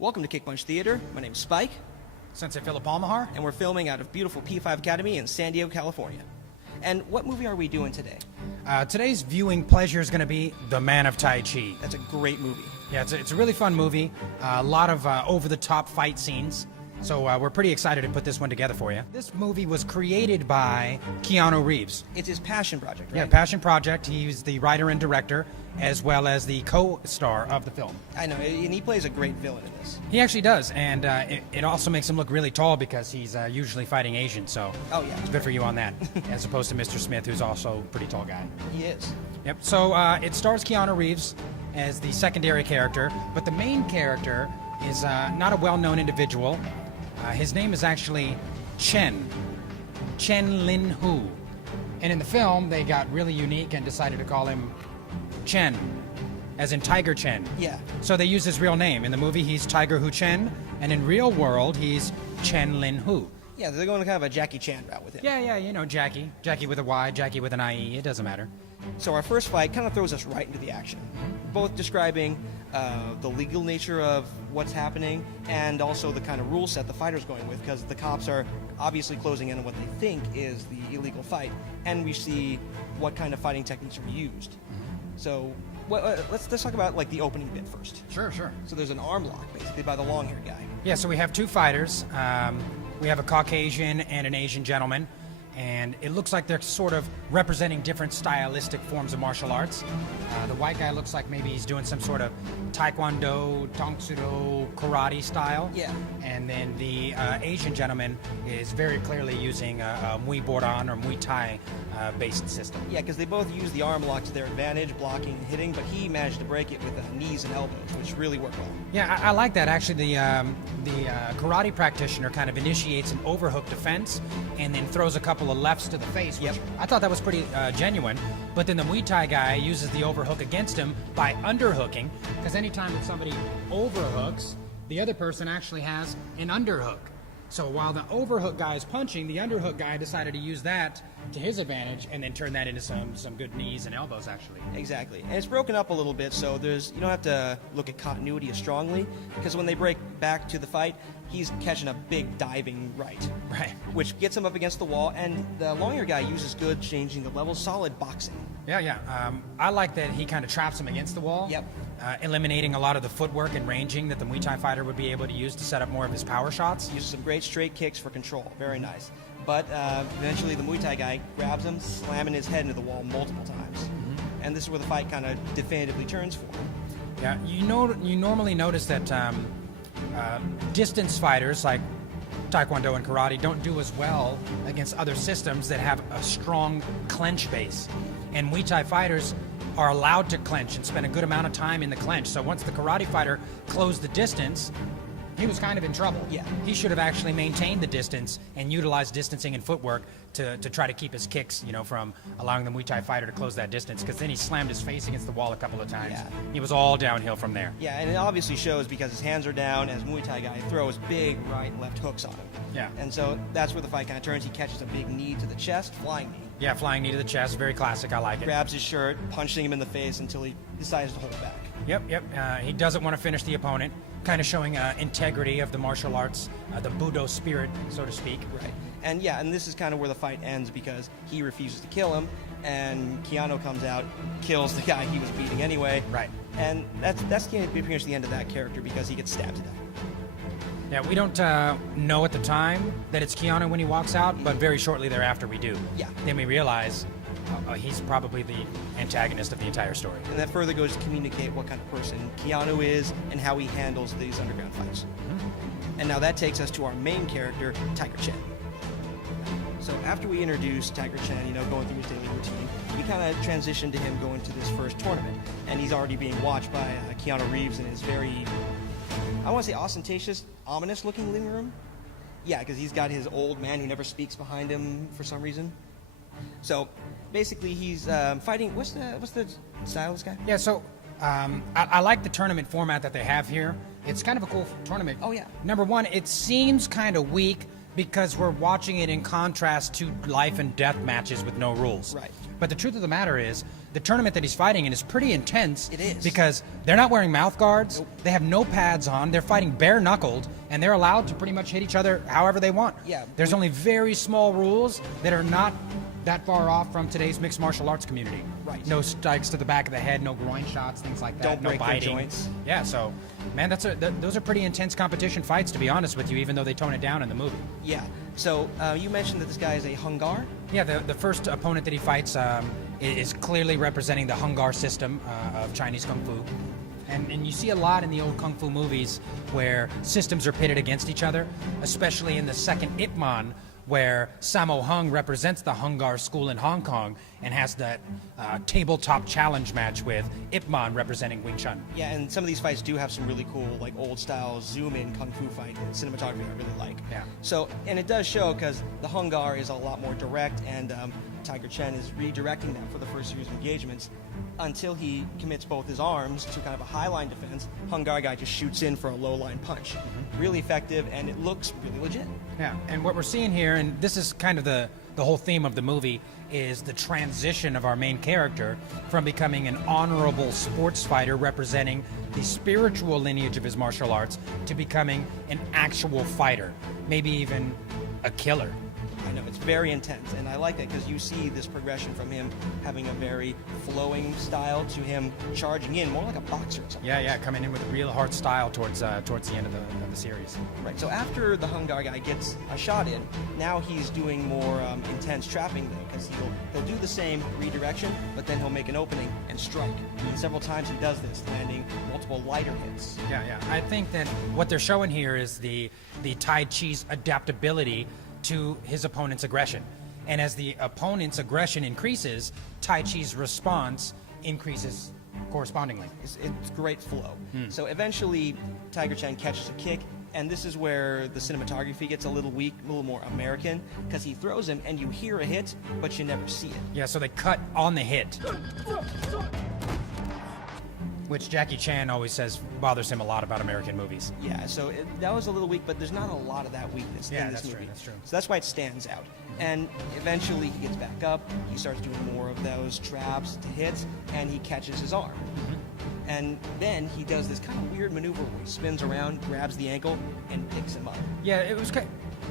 Welcome to Kick Punch Theater. My name's Spike, Sensei Philip Almahar. and we're filming out of beautiful P5 Academy in San Diego, California. And what movie are we doing today? Today's viewing pleasure is going to be The Man of Tai Chi. That's a great movie. Yeah, it's a really fun movie. A lot of over-the-top fight scenes. So we're pretty excited to put this one together for you. This movie was created by Keanu Reeves. It's his passion project, right? Yeah, passion project. He's the writer and director, as well as the co-star of the film. I know, and he plays a great villain in this. He actually does, and it also makes him look really tall because he's usually fighting Asian, so Oh, yeah. it's good for you on that, as opposed to Mr. Smith, who's also a pretty tall guy. He is. Yep, so it stars Keanu Reeves as the secondary character, but the main character is not a well-known individual. His name is actually Chen Lin Hu. And in the film, they got really unique and decided to call him Chen, as in Tiger Chen. Yeah. So they use his real name. In the movie, he's Tiger Hu Chen, and in real world, he's Chen Lin Hu. Yeah, they're going kind of a Jackie Chan route with him. Yeah, you know, Jackie. Jackie with a Y, Jackie with an IE, it doesn't matter. So our first fight kind of throws us right into the action. Both describing the legal nature of what's happening and also the kind of rule set the fighter's going with, because the cops are obviously closing in on what they think is the illegal fight, and we see what kind of fighting techniques are used. So let's talk about like the opening bit first. Sure. So there's an arm lock basically by the long-haired guy. Yeah, so we have two fighters. We have a Caucasian and an Asian gentleman, and it looks like they're sort of representing different stylistic forms of martial arts. The white guy looks like maybe he's doing some sort of Taekwondo, Tang Soo Do, karate style. Yeah. And then the Asian gentleman is very clearly using a Muay Boran or Muay Thai based system. Yeah, because they both use the arm lock to their advantage, blocking and hitting, but he managed to break it with knees and elbows, which really worked well. Yeah, I like that. Actually, the karate practitioner kind of initiates an overhook defense and then throws a couple of lefts to the face. Yep. Which I thought that was pretty genuine. But then the Muay Thai guy uses the overhook against him by underhooking, because anytime that somebody overhooks, the other person actually has an underhook. So while the overhook guy is punching, the underhook guy decided to use that to his advantage and then turn that into some good knees and elbows, actually. Exactly. And it's broken up a little bit, so you don't have to look at continuity as strongly, because when they break back to the fight, he's catching a big diving right. Right. Which gets him up against the wall, and the longer guy uses good changing the levels, solid boxing. Yeah. I like that he kind of traps him against the wall. Yep. Eliminating a lot of the footwork and ranging that the Muay Thai fighter would be able to use to set up more of his power shots. Uses some great straight kicks for control. Very nice. But eventually the Muay Thai guy grabs him, slamming his head into the wall multiple times. Mm-hmm. And this is where the fight kind of definitively turns for him. Yeah, you normally notice that distance fighters like Taekwondo and karate don't do as well against other systems that have a strong clench base. And Muay Thai fighters are allowed to clench and spend a good amount of time in the clench. So once the karate fighter closed the distance, he was kind of in trouble. Yeah. He should have actually maintained the distance and utilized distancing and footwork to try to keep his kicks, from allowing the Muay Thai fighter to close that distance, because then he slammed his face against the wall a couple of times. Yeah. He was all downhill from there. Yeah, and it obviously shows because his hands are down as Muay Thai guy throws big right and left hooks on him. Yeah. And so that's where the fight kind of turns. He catches a big knee to the chest, flying knee. Yeah, flying knee to the chest, very classic, I like it. Grabs his shirt, punching him in the face until he decides to hold back. Yep. He doesn't want to finish the opponent, kind of showing integrity of the martial arts, the Budo spirit, so to speak. Right. And this is kind of where the fight ends, because he refuses to kill him, and Keanu comes out, kills the guy he was beating anyway. Right. And that's pretty much the end of that character, because he gets stabbed to death. Yeah, we don't know at the time that it's Keanu when he walks out, but very shortly thereafter we do. Yeah. Then we realize he's probably the antagonist of the entire story. And that further goes to communicate what kind of person Keanu is and how he handles these underground fights. Mm-hmm. And now that takes us to our main character, Tiger Chen. So after we introduce Tiger Chen, going through his daily routine, we kind of transition to him going to this first tournament. And he's already being watched by Keanu Reeves in his very, I want to say ostentatious, ominous-looking living room. Yeah, because he's got his old man who never speaks behind him for some reason. So basically, he's fighting. What's the style of this guy? Yeah, so I like the tournament format that they have here. It's kind of a cool tournament. Oh, yeah. Number one, it seems kind of weak because we're watching it in contrast to life and death matches with no rules. Right. But the truth of the matter is, the tournament that he's fighting in is pretty intense. It is. Because they're not wearing mouth guards, Nope. they have no pads on, they're fighting bare-knuckled, and they're allowed to pretty much hit each other however they want. Yeah. There's only very small rules that are not that far off from today's mixed martial arts community. Right. No strikes to the back of the head, no groin shots, things like that. Don't no break their biting. joints. Yeah, so, man, those are pretty intense competition fights, to be honest with you, even though they tone it down in the movie. Yeah. So you mentioned that this guy is a Hung Gar. Yeah, the first opponent that he fights is clearly representing the Hung Gar system of Chinese Kung Fu. And you see a lot in the old Kung Fu movies where systems are pitted against each other, especially in the second Ip Man, where Sammo Hung represents the Hung Gar school in Hong Kong and has that tabletop challenge match with Ip Man representing Wing Chun. Yeah, and some of these fights do have some really cool, like old-style zoom-in kung fu fight cinematography I really like. Yeah. So, and it does show because the Hung Gar is a lot more direct, and Tiger Chen is redirecting that for the first series of engagements until he commits both his arms to kind of a high-line defense. Hung Gar guy just shoots in for a low-line punch. Really effective, and it looks really legit. Yeah, and what we're seeing here, and this is kind of the whole theme of the movie, is the transition of our main character from becoming an honorable sports fighter representing the spiritual lineage of his martial arts to becoming an actual fighter, maybe even a killer. I know, it's very intense, and I like that because you see this progression from him having a very flowing style to him charging in, more like a boxer or something. Yeah, coming in with a real hard style towards the end of the series. Right, so after the Hung Gar guy gets a shot in, now he's doing more intense trapping, though, because he'll do the same redirection, but then he'll make an opening and strike. And several times he does this, landing multiple lighter hits. Yeah. I think that what they're showing here is the Tai Chi's adaptability to his opponent's aggression. And as the opponent's aggression increases, Tai Chi's response increases correspondingly. It's great flow. So eventually, Tiger Chen catches a kick, and this is where the cinematography gets a little weak, a little more American, because he throws him, and you hear a hit, but you never see it. Yeah, so they cut on the hit, which Jackie Chan always says bothers him a lot about American movies. Yeah, so that was a little weak, but there's not a lot of that weakness in this movie. That's true. So that's why it stands out. And eventually he gets back up, he starts doing more of those traps to hits, and he catches his arm. And then he does this kind of weird maneuver where he spins around, grabs the ankle, and picks him up. Yeah,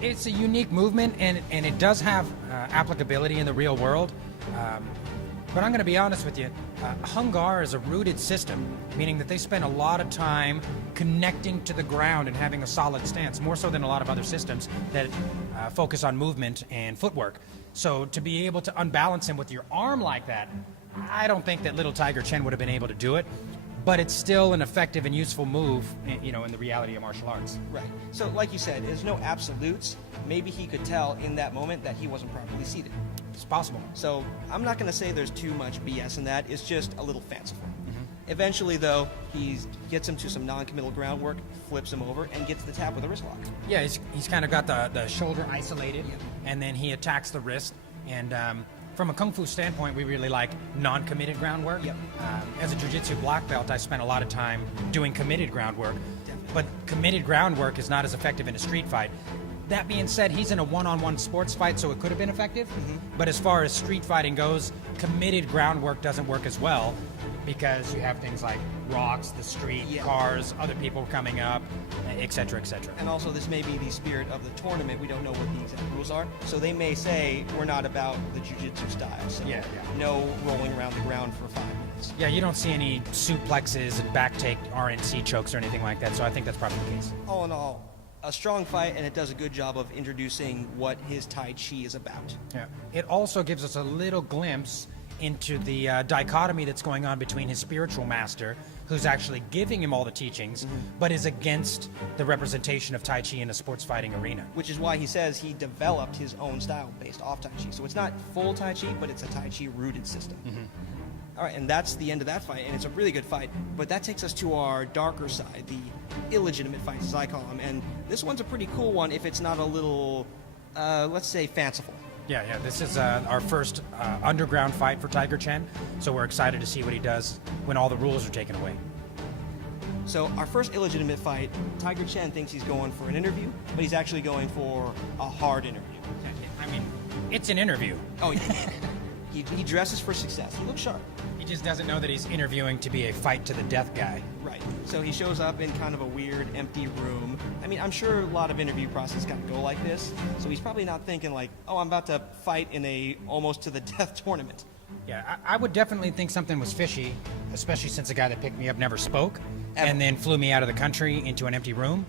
it's a unique movement, and it does have applicability in the real world. But I'm going to be honest with you, Hung Gar is a rooted system, meaning that they spend a lot of time connecting to the ground and having a solid stance, more so than a lot of other systems that focus on movement and footwork. So to be able to unbalance him with your arm like that, I don't think that little Tiger Chen would have been able to do it. But it's still an effective and useful move, in the reality of martial arts. Right. So like you said, there's no absolutes. Maybe he could tell in that moment that he wasn't properly seated. It's possible. So I'm not going to say there's too much BS in that. It's just a little fanciful. Eventually, though, he gets him to some non-committal groundwork, flips him over, and gets the tap with a wrist lock. Yeah, he's kind of got the shoulder isolated, and then he attacks the wrist. And from a Kung Fu standpoint, we really like non-committed groundwork. Yep. As a Jiu-Jitsu black belt, I spent a lot of time doing committed groundwork. Definitely. But committed groundwork is not as effective in a street fight. That being said, he's in a one-on-one sports fight, so it could have been effective. But as far as street fighting goes, committed groundwork doesn't work as well because you have things like rocks, the street, cars, other people coming up, et cetera, et cetera. And also, this may be the spirit of the tournament. We don't know what the exact rules are. So they may say, we're not about the jiu-jitsu style. So no rolling around the ground for 5 minutes. Yeah, you don't see any suplexes and back take RNC chokes or anything like that, so I think that's probably the case. All in all, a strong fight, and it does a good job of introducing what his Tai Chi is about. Yeah. It also gives us a little glimpse into the dichotomy that's going on between his spiritual master, who's actually giving him all the teachings, but is against the representation of Tai Chi in a sports fighting arena. Which is why he says he developed his own style based off Tai Chi. So it's not full Tai Chi, but it's a Tai Chi rooted system. All right, and that's the end of that fight, and it's a really good fight. But that takes us to our darker side, the illegitimate fights, as I call them. And this one's a pretty cool one if it's not a little, let's say, fanciful. Yeah, this is our first underground fight for Tiger Chen, so we're excited to see what he does when all the rules are taken away. So our first illegitimate fight, Tiger Chen thinks he's going for an interview, but he's actually going for a hard interview. I mean, it's an interview. Oh, yeah. He dresses for success. He looks sharp. He just doesn't know that he's interviewing to be a fight to the death guy. Right. So he shows up in kind of a weird, empty room. I mean, I'm sure a lot of interview process got to go like this. So he's probably not thinking like, oh, I'm about to fight in a almost to the death tournament. Yeah, I would definitely think something was fishy, especially since the guy that picked me up never spoke Ever. and then flew me out of the country into an empty room.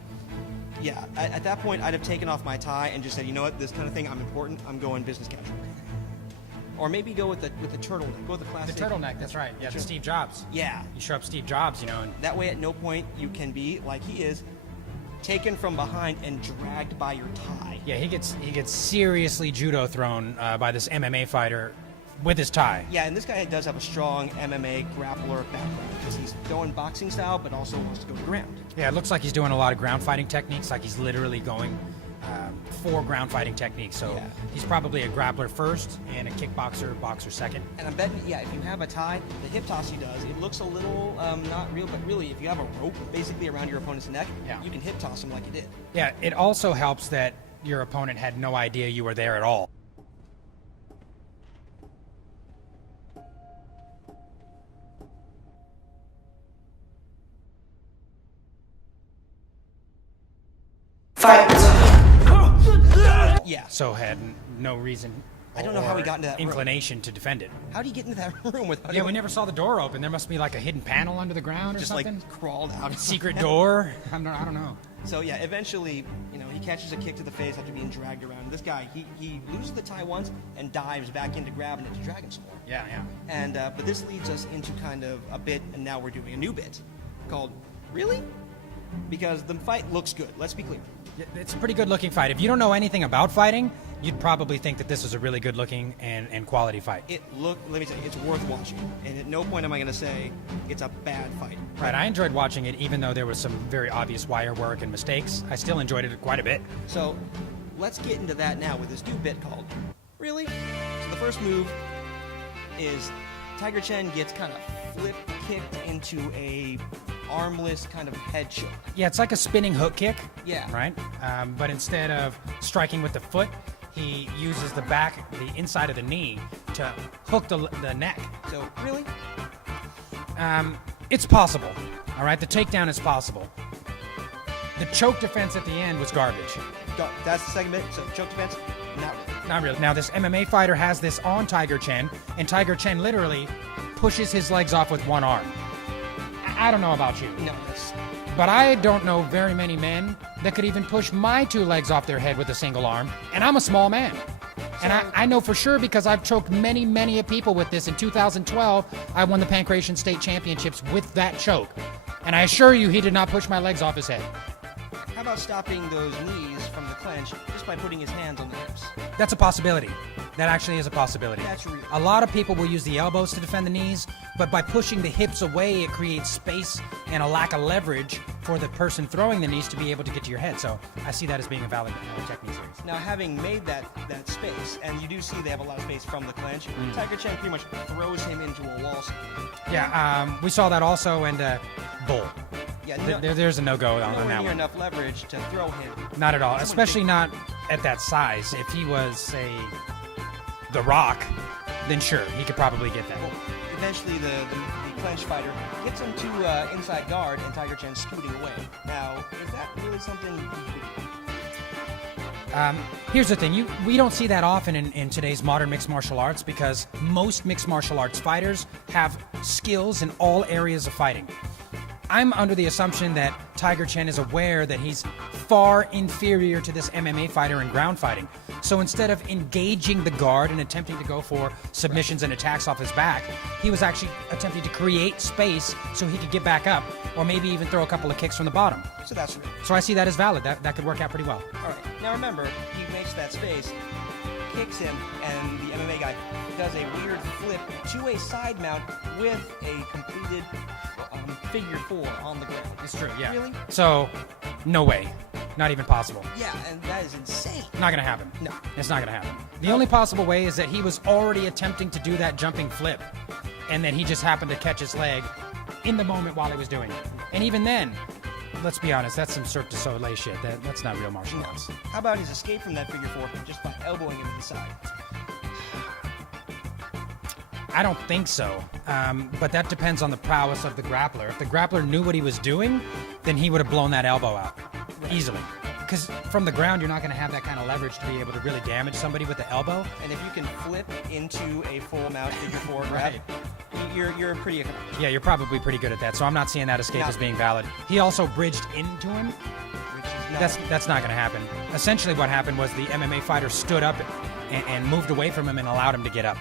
Yeah. At that point, I'd have taken off my tie and just said, you know what, this kind of thing, I'm important. I'm going business casual. Or maybe go with the turtleneck. Go with the classic. The turtleneck, that's right. Yeah, the Steve Jobs. Yeah. You show up Steve Jobs, you know, and That way, at no point you can be like he is, taken from behind and dragged by your tie. yeah, he gets seriously judo thrown by this MMA fighter with his tie. Yeah, and this guy does have a strong MMA grappler background because he's throwing boxing style, but also wants to go to the ground. Yeah, it looks like he's doing a lot of ground fighting techniques, like he's literally going for ground fighting techniques. So Yeah. he's probably a grappler first and a boxer second. And I'm betting, yeah, if you have a tie, the hip toss he does, it looks a little not real, but really, if you have a rope basically around your opponent's neck, Yeah. you can hip toss him like you did. Yeah, it also helps that your opponent had no idea you were there at all. Yeah. So had no reason. I don't know how he or got into that room. inclination to defend it. How do you get into that room without Yeah, we never saw the door open. There must be like a hidden panel under the ground or just something. like crawled out? Secret door. I don't know. So yeah, eventually, you know, he catches a kick to the face after being dragged around. This guy, he loses the tie once and dives back into grabbing it to drag him some more. Yeah. And but this leads us into kind of a bit, and now we're doing a new bit called Really? Because the fight looks good. Let's be clear. It's a pretty good looking fight. If you don't know anything about fighting, you'd probably think that this is a really good looking and quality fight. Let me tell you, it's worth watching. And at no point am I going to say it's a bad fight. Right, I enjoyed watching it even though there was some very obvious wire work and mistakes. I still enjoyed it quite a bit. So let's get into that now with this new bit called Really? So the first move is Tiger Chen gets kind of flip kicked into a armless kind of head choke. Yeah, it's like a spinning hook kick. Yeah. Right? But instead of striking with the foot, he uses the inside of the knee to hook the neck. So really? It's possible. All right, the takedown is possible. The choke defense at the end was garbage. That's the second bit. So choke defense, not really. Not really. Now, this MMA fighter has this on Tiger Chen, and Tiger Chen literally pushes his legs off with one arm. I don't know about you, No, that's but I don't know very many men that could even push my two legs off their head with a single arm, and I'm a small man. And I know for sure because I've choked many people with this. In 2012, I won the Pancration State Championships with that choke. And I assure you, he did not push my legs off his head. How about stopping those knees from the clinch just by putting his hands on the hips? That's a possibility. That actually is a possibility. That's real. A lot of people will use the elbows to defend the knees, but by pushing the hips away, it creates space and a lack of leverage for the person throwing the knees to be able to get to your head. So I see that as being a valid technique. Now, having made that space, and you do see they have a lot of space from the clinch, Tiger Chen pretty much throws him into a wall. Yeah, we saw that also, and bull. Yeah, There's a no-go on nowhere that near one. enough leverage to throw him. Not at all, especially not at that size. If he was, say, The Rock, then sure, he could probably get that. Well, eventually, the clinch fighter gets him to inside guard, and Tiger Chen scooting away. Now, is that really something you could do? Here's the thing, we don't see that often in today's modern mixed martial arts because most mixed martial arts fighters have skills in all areas of fighting. I'm under the assumption that Tiger Chen is aware that he's far inferior to this MMA fighter in ground fighting. So instead of engaging the guard and attempting to go for submissions and attacks off his back, he was actually attempting to create space so he could get back up or maybe even throw a couple of kicks from the bottom. So that's real. So I see that as valid. That could work out pretty well. All right. Now remember, he makes that space, kicks him, and the MMA guy does a weird flip to a side mount with a completed figure four on the ground. It's true, yeah. Really? So, no way. Not even possible. Yeah, and that is insane. Not gonna happen. No. It's not gonna happen. The only possible way is that he was already attempting to do that jumping flip, and then he just happened to catch his leg in the moment while he was doing it. And even then, let's be honest, that's some Cirque du Soleil shit. That's not real martial arts. How about his escape from that figure four just by elbowing him to the side? I don't think so. But that depends on the prowess of the grappler. If the grappler knew what he was doing, then he would have blown that elbow out easily. Because from the ground, you're not going to have that kind of leverage to be able to really damage somebody with the elbow. And if you can flip into a full mount figure four grab, you're pretty accomplished. Yeah, you're probably pretty good at that. So I'm not seeing that escape as being valid. He also bridged into him. Which is not That's not going to happen. Essentially, what happened was the MMA fighter stood up and moved away from him and allowed him to get up.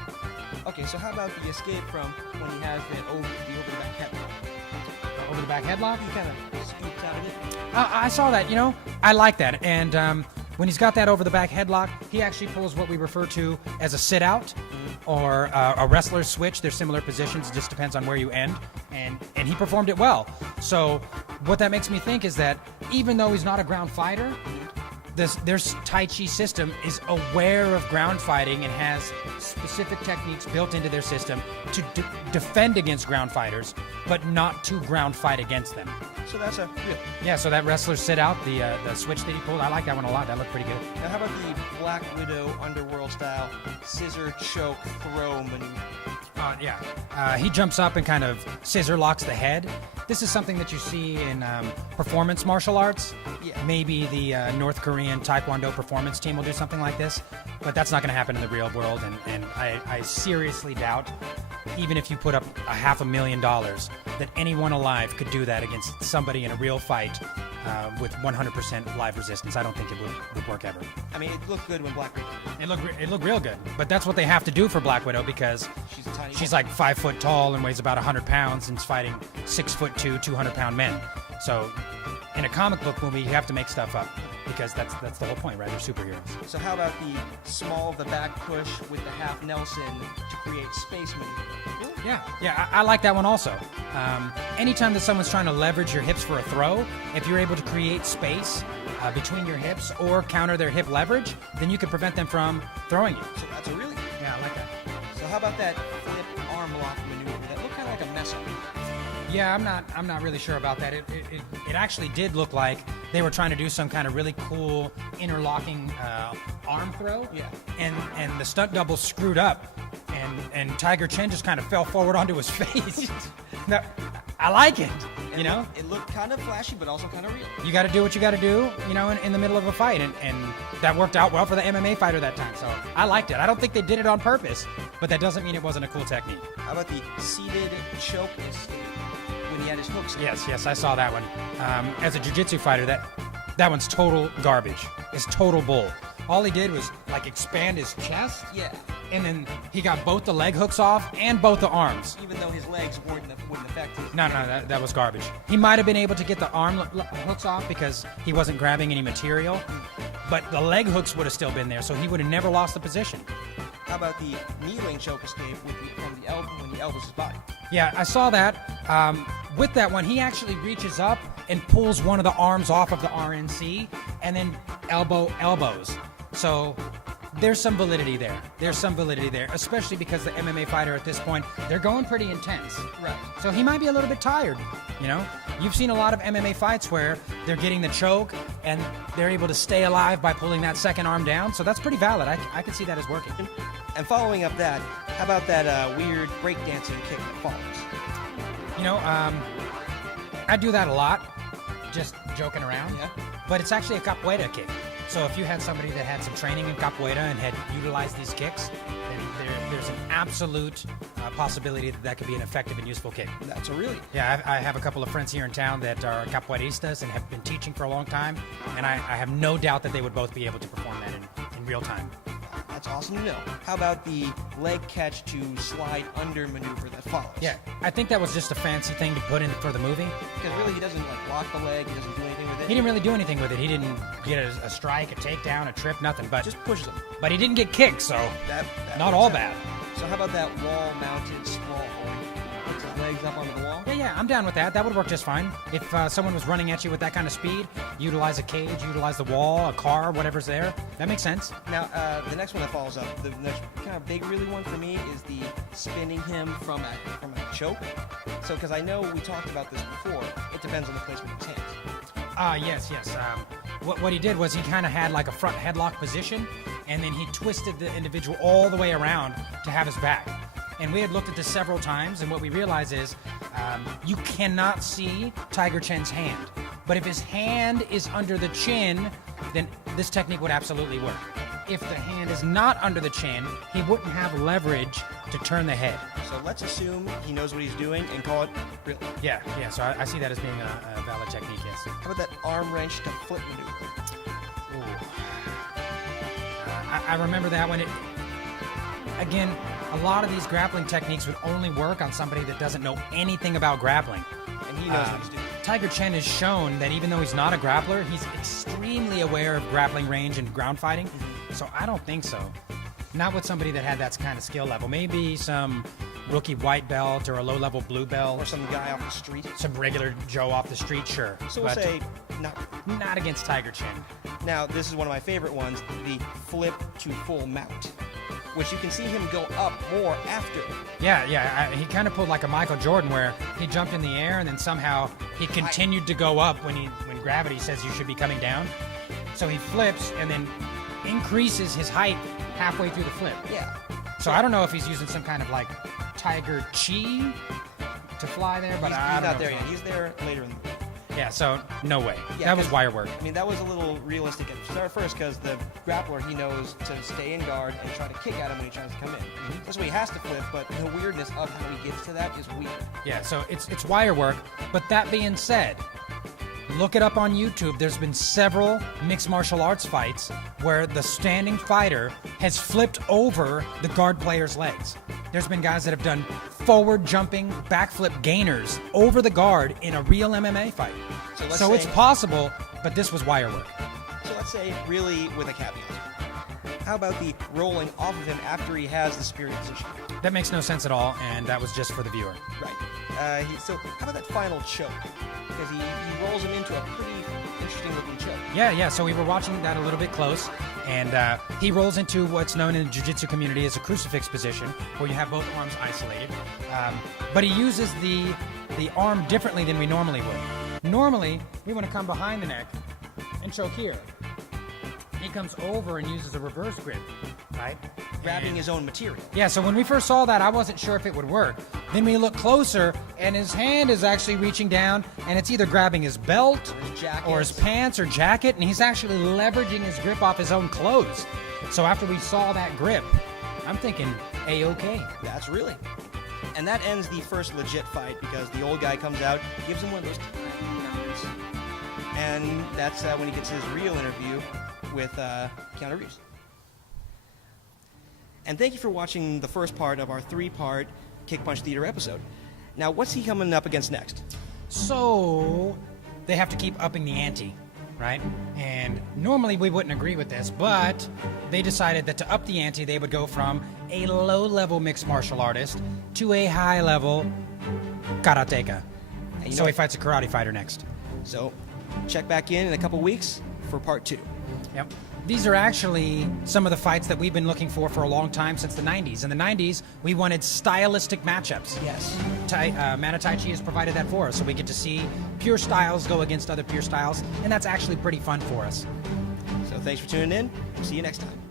Okay, so how about the escape from when he has the over the back headlock? Over the back headlock? He kind of scoops out of it. I saw that, I like that. And when he's got that over the back headlock, he actually pulls what we refer to as a sit out or a wrestler's switch. They're similar positions, it just depends on where you end. And he performed it well. So what that makes me think is that even though he's not a ground fighter, their Tai Chi system is aware of ground fighting and has specific techniques built into their system to defend against ground fighters, but not to ground fight against them. So that's a real. Yeah, so that wrestler sit out, the switch that he pulled, I like that one a lot. That looked pretty good. Now, how about the Black Widow underworld style scissor choke throw maneuver? He jumps up and kind of scissor locks the head. This is something that you see in performance martial arts. Yeah. Maybe the North Korean Taekwondo performance team will do something like this, but that's not going to happen in the real world, and I seriously doubt, even if you put up $500,000, that anyone alive could do that against somebody in a real fight with 100% live resistance. I don't think it would work ever. I mean, it looked good when Black Widow did it. It looked real good, but that's what they have to do for Black Widow because She's a tiny she's woman. like 5 foot tall and weighs about 100 pounds and is fighting 6'2", 200-pound men. So in a comic book movie, you have to make stuff up because that's the whole point, right? They're superheroes. So how about the small of the back push with the half Nelson to create space maneuver? Really? Yeah, I like that one also. Anytime that someone's trying to leverage your hips for a throw, if you're able to create space between your hips or counter their hip leverage, then you can prevent them from throwing you. So that's a really good. Yeah, I like that. So how about that flip arm lock maneuver? That looked kind of like a mess up. Yeah, I'm not really sure about that. It actually did look like they were trying to do some kind of really cool interlocking arm throw. Yeah. And the stunt double screwed up, and Tiger Chen just kind of fell forward onto his face. Now, I like it. It looked kind of flashy, but also kind of real. You got to do what you got to do, in the middle of a fight, and that worked out well for the MMA fighter that time. So I liked it. I don't think they did it on purpose, but that doesn't mean it wasn't a cool technique. How about the seated choke escape when he had his hooks? Yes, I saw that one. As a jiu-jitsu fighter, that one's total garbage. It's total bull. All he did was expand his chest. Yeah. And then he got both the leg hooks off and both the arms. Even though his legs wouldn't affect it. No, that was garbage. He might have been able to get the arm hooks off because he wasn't grabbing any material, but the leg hooks would have still been there, so he would have never lost the position. How about the kneeling choke escape from the elbow when he elbows his body? Yeah, I saw that. With that one, he actually reaches up and pulls one of the arms off of the RNC and then elbows. So there's some validity there. Especially because the MMA fighter at this point, they're going pretty intense. Right. So he might be a little bit tired, You've seen a lot of MMA fights where they're getting the choke and they're able to stay alive by pulling that second arm down. So that's pretty valid. I could see that as working. And following up that, how about that weird breakdancing kick that follows? I do that a lot, just joking around. Yeah. But it's actually a capoeira kick. So if you had somebody that had some training in capoeira and had utilized these kicks, then there's an absolute possibility that could be an effective and useful kick. That's a really. Yeah, I have a couple of friends here in town that are capoeiristas and have been teaching for a long time, and I have no doubt that they would both be able to perform that in real time. That's awesome to know. How about the leg catch to slide under maneuver that follows? Yeah, I think that was just a fancy thing to put in for the movie. Because really, he doesn't lock the leg. He doesn't do anything with it. He didn't really do anything with it. He didn't get a strike, a takedown, a trip, nothing. But Just pushes him. But he didn't get kicked, so That not works all out. bad. So how about that wall-mounted sprawl? Where he puts his legs up onto the wall. Yeah, I'm down with that. That would work just fine. If someone was running at you with that kind of speed, utilize a cage, utilize the wall, a car, whatever's there. That makes sense. Now, the next one that follows up, the next kind of big really one for me is the spinning him from a choke. So, because I know we talked about this before, it depends on the placement of his hands. Yes. What he did was he kind of had like a front headlock position, and then he twisted the individual all the way around to have his back. And we had looked at this several times, and what we realized is you cannot see Tiger Chen's hand. But if his hand is under the chin, then this technique would absolutely work. If the hand is not under the chin, he wouldn't have leverage to turn the head. So let's assume he knows what he's doing and call it real. Yeah, so I see that as being a valid technique, yes. How about that arm wrench to foot maneuver? Ooh. I remember that when again, a lot of these grappling techniques would only work on somebody that doesn't know anything about grappling. And he knows what he's doing. Tiger Chen has shown that even though he's not a grappler, he's extremely aware of grappling range and ground fighting. So I don't think so. Not with somebody that had that kind of skill level. Maybe some rookie white belt or a low-level blue belt. Or some guy off the street. Some regular Joe off the street, sure. So we'll say not against Tiger Chen. Now, this is one of my favorite ones, the flip to full mount, which you can see him go up more after. Yeah, he kind of pulled like a Michael Jordan where he jumped in the air and then somehow he continued to go up when gravity says you should be coming down. So he flips and then increases his height halfway through the flip. Yeah. So I don't know if he's using some kind of like Tiger Chi to fly there, but he's I don't know. Not there yet. He's there later in the movie. Yeah, so no way. Yeah, that was wire work. I mean, that was a little realistic at first because the grappler, he knows to stay in guard and try to kick at him when he tries to come in. That's why he has to flip, but the weirdness of how he gets to that is weird. Yeah, so it's wire work. But that being said, look it up on YouTube. There's been several mixed martial arts fights where the standing fighter has flipped over the guard player's legs. There's been guys that have done forward jumping backflip gainers over the guard in a real MMA fight. So it's possible, but this was wire work. So let's say really with a caveat. How about the rolling off of him after he has the superior position? That makes no sense at all, and that was just for the viewer. Right. So how about that final choke? Because he rolls him into a pretty interesting looking choke. Yeah, so we were watching that a little bit close, and he rolls into what's known in the jiu-jitsu community as a crucifix position, where you have both arms isolated. But he uses the arm differently than we normally would. Normally, we want to come behind the neck and choke here. He comes over and uses a reverse grip, right? Grabbing his own material. Yeah, so when we first saw that, I wasn't sure if it would work. Then we look closer, and his hand is actually reaching down, and it's either grabbing his belt or his pants or jacket, and he's actually leveraging his grip off his own clothes. So after we saw that grip, I'm thinking, A-OK. That's really. And that ends the first legit fight because the old guy comes out, gives him one of those tiny numbers, and that's when he gets his real interview with Keanu Reeves. And thank you for watching the first part of our 3-part Kick Punch Theater episode. Now, what's he coming up against next? So, they have to keep upping the ante, right? And normally we wouldn't agree with this, but they decided that to up the ante, they would go from a low-level mixed martial artist to a high-level karateka. So he fights a karate fighter next. So, check back in a couple weeks for part 2. Yep. These are actually some of the fights that we've been looking for a long time, since the 90s. In the 90s, we wanted stylistic matchups. Yes. Man of Tai Chi has provided that for us, so we get to see pure styles go against other pure styles, and that's actually pretty fun for us. So thanks for tuning in. See you next time.